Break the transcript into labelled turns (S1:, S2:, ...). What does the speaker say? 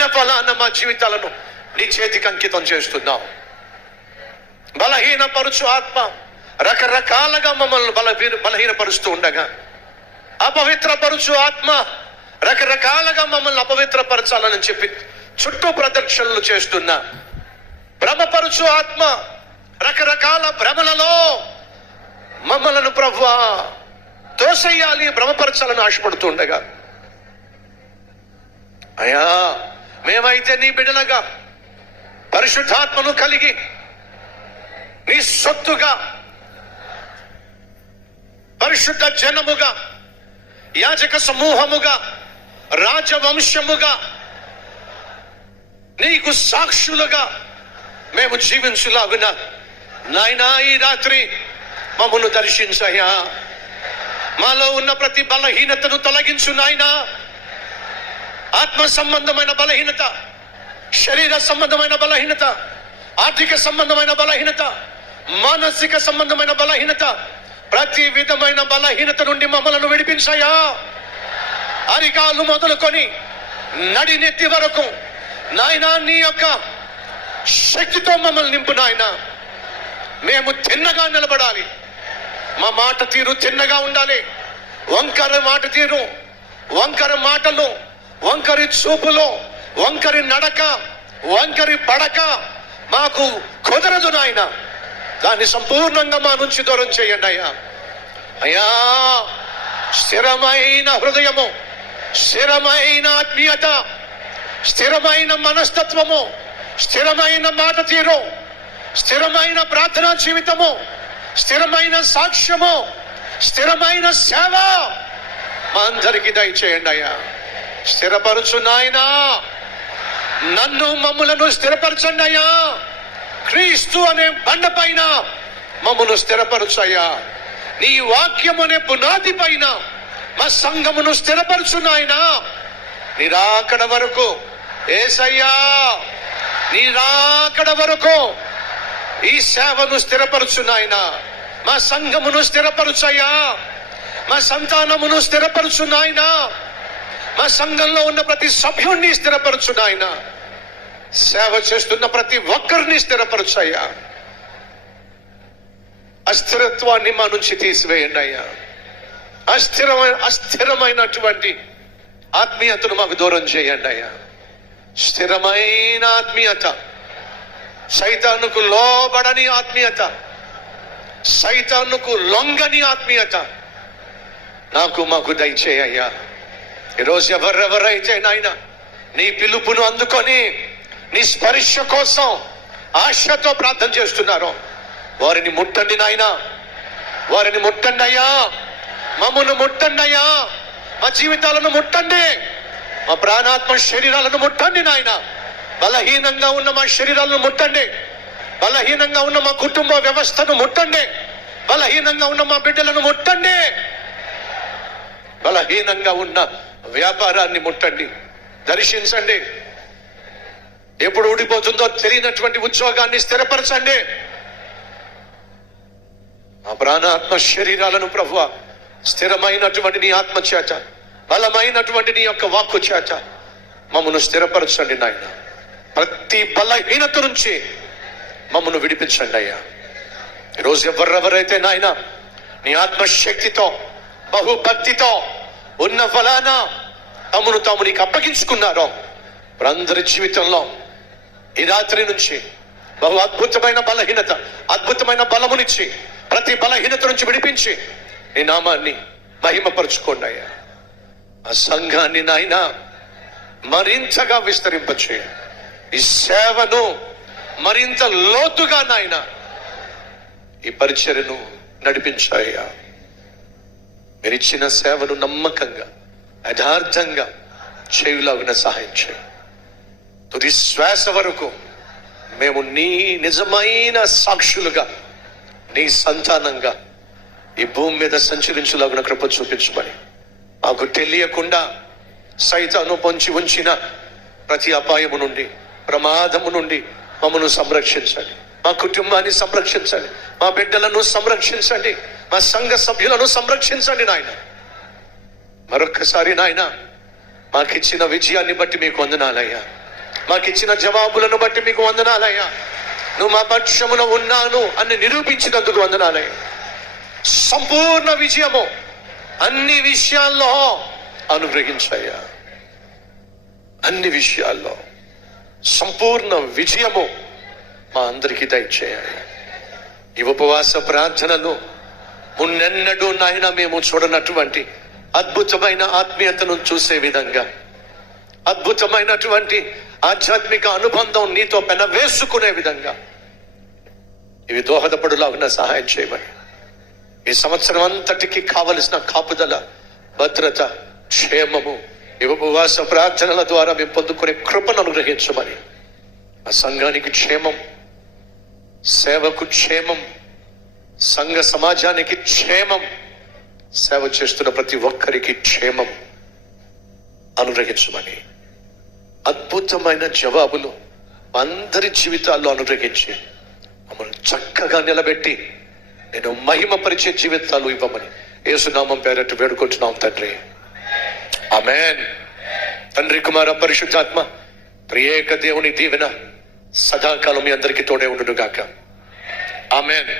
S1: చిన్న ఫలాన మా జీవితాలను నీ చేతికి అంకితం చేస్తున్నాం బలహీనపరుచు ఆత్మ రకరకాలుగా మమ్మల్ని బల బలహీనపరుస్తూ ఉండగా అపవిత్రపరుచు ఆత్మ రకరకాలుగా మమ్మల్ని అపవిత్రపరచాలని చెప్పి చుట్టూ ప్రదక్షిణలు చేస్తున్నా భ్రమపరుచు ఆత్మ రకరకాల భ్రమలలో మమ్మలను ప్రభువా తోసెయ్యాలి భ్రమపరచాలని ఆశపడుతుండగా అయ్యా మేమైతే నీ బిడ్డలుగా పరిశుద్ధాత్మను కలిగి నీ సొత్తుగా పరిశుద్ధ జనముగా యాజక సమూహముగా రాజవంశముగా నీకు సాక్షులుగా మేము జీవించులాగున నాయనా ఈ రాత్రి మమ్మను దర్శించయా మాలో ఉన్న ప్రతి బలహీనతను తొలగించు నాయనా. ఆత్మ సంబంధమైన బలహీనత శరీర సంబంధమైన బలహీనత ఆర్థిక సంబంధమైన బలహీనత మానసిక సంబంధమైన బలహీనత ప్రతి విధమైన బలహీనత నుండి మమ్మలను విడిపించాయా? అరికాలు మొదలుకొని నడినెత్తి వరకు నాయనా నీ యొక్క శక్తితో మమ్మల్ని నింపు నాయన. మేము తిన్నగా నిలబడాలి. మా మాట తీరు తిన్నగా ఉండాలి. వంకర మాట తీరు వంకర మాటలు వంకరి చూపులో వంకరి నడక వంకరి పడక మాకు కుదరదు నాయన. దాన్ని సంపూర్ణంగా మా నుంచి దూరం చేయండి అయ్యా. అయ్యా స్థిరమైన హృదయము స్థిరమైన ఆత్మీయత స్థిరమైన మనస్తత్వము స్థిరమైన మాట తీరు స్థిరమైన ప్రార్థనా జీవితము స్థిరమైన సాక్ష్యము స్థిరమైన సేవ మా అందరికి దయచేయండి అయ్యా. స్థిరపరచు నాయనా. నన్ను మమ్ములను స్థిరపరచండి అయ్యా. క్రీస్తు అనే బండ పైన మమ్మను స్థిరపరచయ్యా నీ వాక్యం అనే పునాది పైన మా సంఘమును స్థిరపరచు నాయనా. నిరాకడ వరకు ఏసయ్యా నిరాకడ వరకు ఈ సేవను స్థిరపరచు నాయన. మా సంఘమును స్థిరపరచయ్యా మా సంతానమును స్థిరపరచు నాయన. మా సంఘంలో ఉన్న ప్రతి సభ్యుణ్ణి స్థిరపరచు నాయన. సేవ చేస్తున్న ప్రతి ఒక్కరిని స్థిరపరచయ్యా. అస్థిరత్వాన్ని మా నుంచి తీసివేయండి అయ్యా. అస్థిరమైన అస్థిరమైనటువంటి ఆత్మీయతను మాకు దూరం చేయండి అయ్యా. స్థిరమైన ఆత్మీయత. సైతానుకు లోబడని ఆత్మీయత. సైతానుకు లొంగని ఆత్మీయత. నాకు మాకు దయచేయ్యా ఈరోజు ఎవరెవరైతే నాయన నీ పిలుపును అందుకొని నీ స్పర్శ కోసం ఆశతో ప్రార్థన చేస్తున్నారో వారిని ముట్టండి నాయన. వారిని ముట్టండి అయ్యా. మమ్మల్ని ముట్టండి అయ్యా. మా జీవితాలను ముట్టండి. మా ప్రాణాత్మ శరీరాలను ముట్టండి నాయన. బలహీనంగా ఉన్న మా శరీరాలను ముట్టండి. బలహీనంగా ఉన్న మా కుటుంబ వ్యవస్థను ముట్టండి. బలహీనంగా ఉన్న మా బిడ్డలను ముట్టండి. బలహీనంగా ఉన్న వ్యాపారాన్ని ముట్టండి దర్శించండి. ఎప్పుడు ఊడిపోతుందో తెలియనటువంటి ఉద్యోగాన్ని స్థిరపరచండి. మా ప్రాణాత్మ శరీరాలను ప్రభు స్థిరమైనటువంటి నీ ఆత్మ చేత బలమైనటువంటి నీ యొక్క వాక్కు చేత మమ్మను స్థిరపరచండి నాయన. ప్రతి బలహీనత నుంచి మమ్మను విడిపించండి అయ్యా. ఈరోజు ఎవరెవరైతే నాయన నీ ఆత్మశక్తితో బహుభక్తితో ఉన్న ఫలానా తమను తాము నీకు అప్పగించుకున్నారో వారందరి జీవితంలో ఈ రాత్రి నుంచి బహు అద్భుతమైన బలహీనత అద్భుతమైన బలమునిచ్చి ప్రతి బలహీనత నుంచి విడిపించి నీ నామాన్ని మహిమపరుచుకోండి అయ్యా. ఆ సంఘాన్ని నాయన మరింతగా విస్తరింపచేయండి ఈ సేవను మరింత లోతుగా నాయన ఈ పరిచర్యను నడిపించాయ్యా మీరిచ్చిన సేవను నమ్మకంగా యథార్థంగా చేయులాగిన సహాయం చేయి. తుది శ్వాస వరకు మేము నీ నిజమైన సాక్షులుగా నీ సంతానంగా ఈ భూమి మీద సంచరించులాగిన కృప చూపించమని మాకు తెలియకుండా సైతాను పొంచి ఉంచిన ప్రతి అపాయము నుండి ప్రమాదము నుండి మమ్మను సంరక్షించండి. మా కుటుంబాన్ని సంరక్షించండి. మా బిడ్డలను సంరక్షించండి. మా సంఘ సభ్యులను సంరక్షించండి నాయన. మరొక్కసారి నాయన మాకిచ్చిన విజయాన్ని బట్టి మీకు వందనాలయ్యా. మాకిచ్చిన జవాబులను బట్టి మీకు వందనాలయ్యా. నువ్వు మా పక్షమున ఉన్నాను అని నిరూపించినందుకు వందనాలయ్యా. సంపూర్ణ విజయము అన్ని విషయాల్లో అనుగ్రహించయ్యా. అన్ని విషయాల్లో సంపూర్ణ విజయము మా అందరికీ దయచేయాలి ఈ ఉపవాస ప్రార్థనలు మున్నెన్నడూ నాయన మేము చూడనటువంటి అద్భుతమైన ఆత్మీయతను చూసే విధంగా అద్భుతమైనటువంటి ఆధ్యాత్మిక అనుబంధం నీతో పెనవేసుకునే విధంగా. ఇవి దోహదపడులాగున సహాయం చేయమని. ఈ సంవత్సరం అంతటికి కావలసిన కాపుదల భద్రత క్షేమము ఈ ఉపవాస ప్రార్థనల ద్వారా మేము పొందుకునే కృపను అనుగ్రహించమని. ఆ సంఘానికి క్షేమం సేవకు క్షేమం సంఘ సమాజానికి క్షేమం సేవ చేస్తున్న ప్రతి ఒక్కరికి క్షేమం అనుగ్రహించమని. అద్భుతమైన జవాబులు అందరి జీవితాల్లో అనుగ్రహించి మమ్మల్ని చక్కగా నిలబెట్టి నేను మహిమపరిచే జీవితాలు ఇవ్వమని ఏసునామం పేరట్టు వేడుకుంటున్నాం తండ్రి. ఆమెన్. తండ్రి కుమార పరిశుద్ధాత్మ ప్రియేక దేవుని దీవెన సదాకాలం మీ అందరికీ తోడే ఉండును గాక ఆమెన్.